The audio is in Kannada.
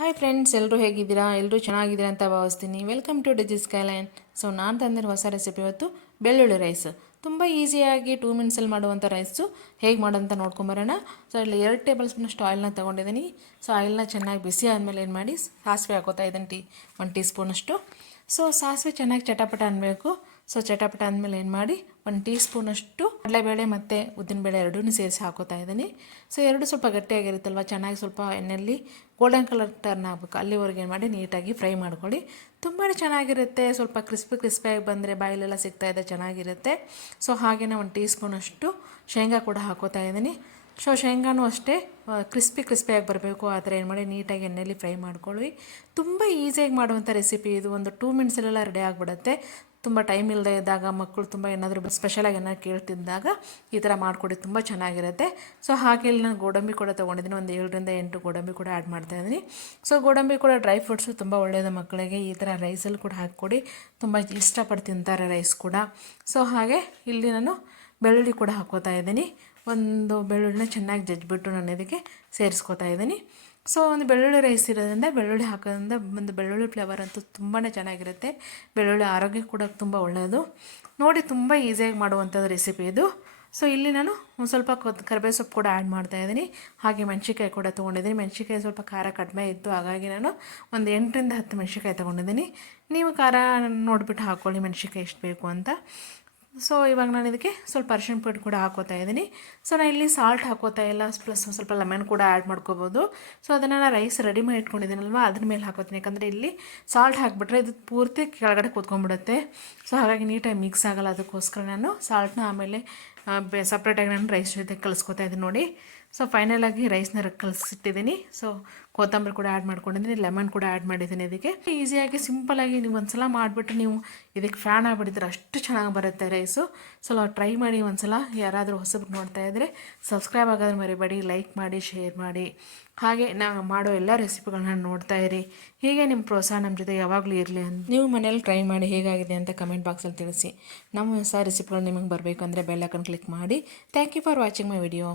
ಹಾಯ್ ಫ್ರೆಂಡ್ಸ್, ಎಲ್ಲರೂ ಹೇಗಿದ್ದೀರಾ? ಎಲ್ಲರೂ ಚೆನ್ನಾಗಿದ್ದೀರಾ ಅಂತ ಭಾವಿಸ್ತೀನಿ. Welcome to Digi's skyline. So ನಾನು ತಂದಿರೋ ಹೊಸ ರೆಸಿಪಿ ಇವತ್ತು ಬೆಳ್ಳುಳ್ಳಿ ರೈಸ್. ತುಂಬ ಈಸಿಯಾಗಿ 2 ಮಿನಿಟ್ಸಲ್ಲಿ ಮಾಡುವಂಥ ರೈಸು ಹೇಗೆ ಮಾಡೋಂತ ನೋಡ್ಕೊಂಬರೋಣ. ಸೊ ಇಲ್ಲಿ 2 ಟೇಬಲ್ ಸ್ಪೂನಷ್ಟು ಆಯಿಲ್ನ ತೊಗೊಂಡಿದ್ದೀನಿ. ಸೊ ಆಯಿಲ್ನ ಚೆನ್ನಾಗಿ ಬಿಸಿ ಆದಮೇಲೆ ಏನು ಮಾಡಿ ಸಾಸಿವೆ ಹಾಕೋತಾ ಇದ್ದೀನಿ 1 ಟೀ ಸ್ಪೂನಷ್ಟು. ಸೊ ಸಾಸಿವೆ ಚೆನ್ನಾಗಿ ಚಟಪಟ ಅನ್ನಬೇಕು. ಸೊ ಚಟಪಟ ಅಂದಮೇಲೆ ಏನು ಮಾಡಿ 1 ಟೀ ಸ್ಪೂನಷ್ಟು ಕಡಲೆಬೇಳೆ ಮತ್ತು ಉದ್ದಿನಬೇಳೆ ಎರಡೂ ಸೇರಿಸಿ ಹಾಕೋತಾ ಇದ್ದೀನಿ. ಸೊ ಎರಡು ಸ್ವಲ್ಪ ಗಟ್ಟಿಯಾಗಿರುತ್ತಲ್ವ, ಚೆನ್ನಾಗಿ ಸ್ವಲ್ಪ ಎಣ್ಣೆಯಲ್ಲಿ ಗೋಲ್ಡನ್ ಕಲರ್ ಟರ್ನ್ ಆಗಬೇಕು, ಅಲ್ಲಿವರೆಗೆ ಏನು ಮಾಡಿ ನೀಟಾಗಿ ಫ್ರೈ ಮಾಡ್ಕೊಳ್ಳಿ. ತುಂಬಾ ಚೆನ್ನಾಗಿರುತ್ತೆ. ಸ್ವಲ್ಪ ಕ್ರಿಸ್ಪಿಯಾಗಿ ಬಂದರೆ ಬಾಯಲ್ಲೆಲ್ಲ ಸಿಗ್ತಾಯಿದೆ, ಚೆನ್ನಾಗಿರುತ್ತೆ. ಸೊ ಹಾಗೆಯೇ 1 ಟೀ ಸ್ಪೂನಷ್ಟು ಶೇಂಗಾ ಕೂಡ ಹಾಕೋತಾ ಇದ್ದೀನಿ. ಸೊ ಶೇಂಗಾನು ಅಷ್ಟೇ ಕ್ರಿಸ್ಪಿಯಾಗಿ ಬರಬೇಕು. ಆ ಥರ ಏನು ಮಾಡಿ ನೀಟಾಗಿ ಎಣ್ಣೆಯಲ್ಲಿ ಫ್ರೈ ಮಾಡ್ಕೊಳ್ಳಿ. ತುಂಬ ಈಸಿಯಾಗಿ ಮಾಡುವಂಥ ರೆಸಿಪಿ ಇದು. ಒಂದು 2 ಮಿನಿಟ್ಸಲ್ಲೆಲ್ಲ ರೆಡಿ ಆಗಿಬಿಡುತ್ತೆ. ತುಂಬ ಟೈಮ್ ಇಲ್ಲದೆ ಇದ್ದಾಗ, ಮಕ್ಕಳು ತುಂಬ ಏನಾದರೂ ಸ್ಪೆಷಲಾಗಿ ಏನಾದ್ರು ಕೇಳ್ತಿದ್ದಾಗ ಈ ಥರ ಮಾಡಿಕೊಡಿ, ತುಂಬ ಚೆನ್ನಾಗಿರುತ್ತೆ. ಸೊ ಹಾಗೆ ಇಲ್ಲಿ ನಾನು ಗೋಡಂಬಿ ಕೂಡ ತೊಗೊಂಡಿದ್ದೀನಿ. ಒಂದು 7 ರಿಂದ 8 ಗೋಡಂಬಿ ಕೂಡ ಆ್ಯಡ್ ಮಾಡ್ತಾಯಿದ್ದೀನಿ. ಸೊ ಗೋಡಂಬಿ ಕೂಡ ಡ್ರೈ ಫ್ರೂಟ್ಸು ತುಂಬ ಒಳ್ಳೆಯದು ಮಕ್ಕಳಿಗೆ. ಈ ಥರ ರೈಸಲ್ಲಿ ಕೂಡ ಹಾಕಿಕೊಡಿ, ತುಂಬ ಇಷ್ಟಪಟ್ಟು ತಿಂತಾರೆ ರೈಸ್ ಕೂಡ. ಸೊ ಹಾಗೆ ಇಲ್ಲಿ ನಾನು ಬೆಳ್ಳುಳ್ಳಿ ಕೂಡ ಹಾಕ್ಕೋತಾ ಇದ್ದೀನಿ. ಒಂದು ಬೆಳ್ಳುಳ್ಳಿನ ಚೆನ್ನಾಗಿ ಜಜ್ಜಿಬಿಟ್ಟು ನಾನು ಇದಕ್ಕೆ ಸೇರಿಸ್ಕೋತಾ ಇದ್ದೀನಿ. ಸೊ ಒಂದು ಬೆಳ್ಳುಳ್ಳಿ ರೈಸ್ ಇರೋದ್ರಿಂದ ಬೆಳ್ಳುಳ್ಳಿ ಹಾಕೋದ್ರಿಂದ ಒಂದು ಬೆಳ್ಳುಳ್ಳಿ ಫ್ಲೇವರ್ ಅಂತೂ ತುಂಬಾ ಚೆನ್ನಾಗಿರುತ್ತೆ. ಬೆಳ್ಳುಳ್ಳಿ ಆರೋಗ್ಯ ಕೂಡ ತುಂಬ ಒಳ್ಳೆಯದು. ನೋಡಿ, ತುಂಬ ಈಸಿಯಾಗಿ ಮಾಡುವಂಥದ್ದು ರೆಸಿಪಿ ಇದು. ಸೊ ಇಲ್ಲಿ ನಾನು ಒಂದು ಸ್ವಲ್ಪ ಕರಿಬೇವು ಸೊಪ್ಪು ಕೂಡ ಆ್ಯಡ್ ಮಾಡ್ತಾಯಿದ್ದೀನಿ. ಹಾಗೆ ಮೆಣಸಿನ್ಕಾಯಿ ಕೂಡ ತೊಗೊಂಡಿದ್ದೀನಿ. ಮೆಣಸಿನ್ಕಾಯಿ ಸ್ವಲ್ಪ ಖಾರ ಕಡಿಮೆ ಇತ್ತು, ಹಾಗಾಗಿ ನಾನು ಒಂದು 8 ರಿಂದ 10 ಮೆಣಸಿನ್ಕಾಯಿ ತೊಗೊಂಡಿದ್ದೀನಿ. ನೀವು ಖಾರ ನೋಡಿಬಿಟ್ಟು ಹಾಕ್ಕೊಳ್ಳಿ ಮೆಣಸಿನ್ಕಾಯಿ ಎಷ್ಟು ಬೇಕು ಅಂತ. ಸೊ ಇವಾಗ ನಾನು ಇದಕ್ಕೆ ಸ್ವಲ್ಪ ಅರಿಶಿಣ ಪುಡಿ ಕೂಡ ಹಾಕೋತಾ ಇದ್ದೀನಿ. ಸೊ ನಾನು ಇಲ್ಲಿ ಸಾಲ್ಟ್ ಹಾಕೋತಾ ಇಲ್ಲ, ಪ್ಲಸ್ ಸ್ವಲ್ಪ ಲೆಮನ್ ಕೂಡ ಆ್ಯಡ್ ಮಾಡ್ಕೋಬೋದು. ಸೊ ಅದನ್ನು ನಾನು ರೈಸ್ ರೆಡಿ ಮಾಡಿ ಇಟ್ಕೊಂಡಿದ್ದೀನಲ್ವ, ಅದ್ರ ಮೇಲೆ ಹಾಕೋತೀನಿ. ಯಾಕಂದರೆ ಇಲ್ಲಿ ಸಾಲ್ಟ್ ಹಾಕಿಬಿಟ್ರೆ ಇದು ಪೂರ್ತಿ ಕೆಳಗಡೆ ಕೂತ್ಕೊಂಡ್ಬಿಡುತ್ತೆ. ಸೊ ಹಾಗಾಗಿ ನೀಟಾಗಿ ಮಿಕ್ಸ್ ಆಗೋಲ್ಲ, ಅದಕ್ಕೋಸ್ಕರ ನಾನು ಸಾಲ್ಟ್ನ ಆಮೇಲೆ ಸಪ್ರೇಟಾಗಿ ನಾನು ರೈಸ್ ಜೊತೆ ಕಲಿಸ್ಕೊತಾ ಇದ್ದೀನಿ ನೋಡಿ. ಸೊ ಫೈನಲಾಗಿ ರೈಸ್ನ ಕಲಿಸಿಟ್ಟಿದ್ದೀನಿ. ಸೊ ಕೊತ್ತಂಬರಿ ಕೂಡ ಆ್ಯಡ್ ಮಾಡ್ಕೊಂಡಿದ್ದೀನಿ, ಲೆಮನ್ ಕೂಡ ಆ್ಯಡ್ ಮಾಡಿದ್ದೀನಿ. ಇದಕ್ಕೆ ಈಸಿಯಾಗಿ ಸಿಂಪಲಾಗಿ ನೀವು ಒಂದ್ಸಲ ಮಾಡಿಬಿಟ್ಟು ನೀವು ಇದಕ್ಕೆ ಫ್ಯಾನ್ ಆಗಿಬಿಟ್ಟಿದ್ರೆ ಅಷ್ಟು ಚೆನ್ನಾಗಿ ಬರುತ್ತೆ ರೈಸು. ಸೊ ಟ್ರೈ ಮಾಡಿ ಒಂದ್ಸಲ. ಯಾರಾದರೂ ಹೊಸಬ್ರು ನೋಡ್ತಾ ಇದ್ದರೆ ಸಬ್ಸ್ಕ್ರೈಬ್ ಆಗೋದ್ರೆ ಮರಿಬೇಡಿ, ಲೈಕ್ ಮಾಡಿ, ಶೇರ್ ಮಾಡಿ. ಹಾಗೆ ನಾವು ಮಾಡೋ ಎಲ್ಲ ರೆಸಿಪಿಗಳನ್ನ ನೋಡ್ತಾ ಇರಿ. ಹೀಗೆ ನಿಮ್ಮ ಪ್ರೋತ್ಸಾಹ ನಮ್ಮ ಜೊತೆ ಯಾವಾಗಲೂ ಇರಲಿ ಅಂತ. ನೀವು ಮನೇಲಿ ಟ್ರೈ ಮಾಡಿ ಹೇಗಾಗಿದೆ ಅಂತ ಕಮೆಂಟ್ ಬಾಕ್ಸಲ್ಲಿ ತಿಳಿಸಿ. ನಮ್ಮ ಹೊಸ ರೆಸಿಪಿಗಳು ನಿಮಗೆ ಬರಬೇಕು ಅಂದರೆ ಬೆಲ್ ಐಕಾನ್ ಕ್ಲಿಕ್ ಮಾಡಿ. Thank you for watching my video.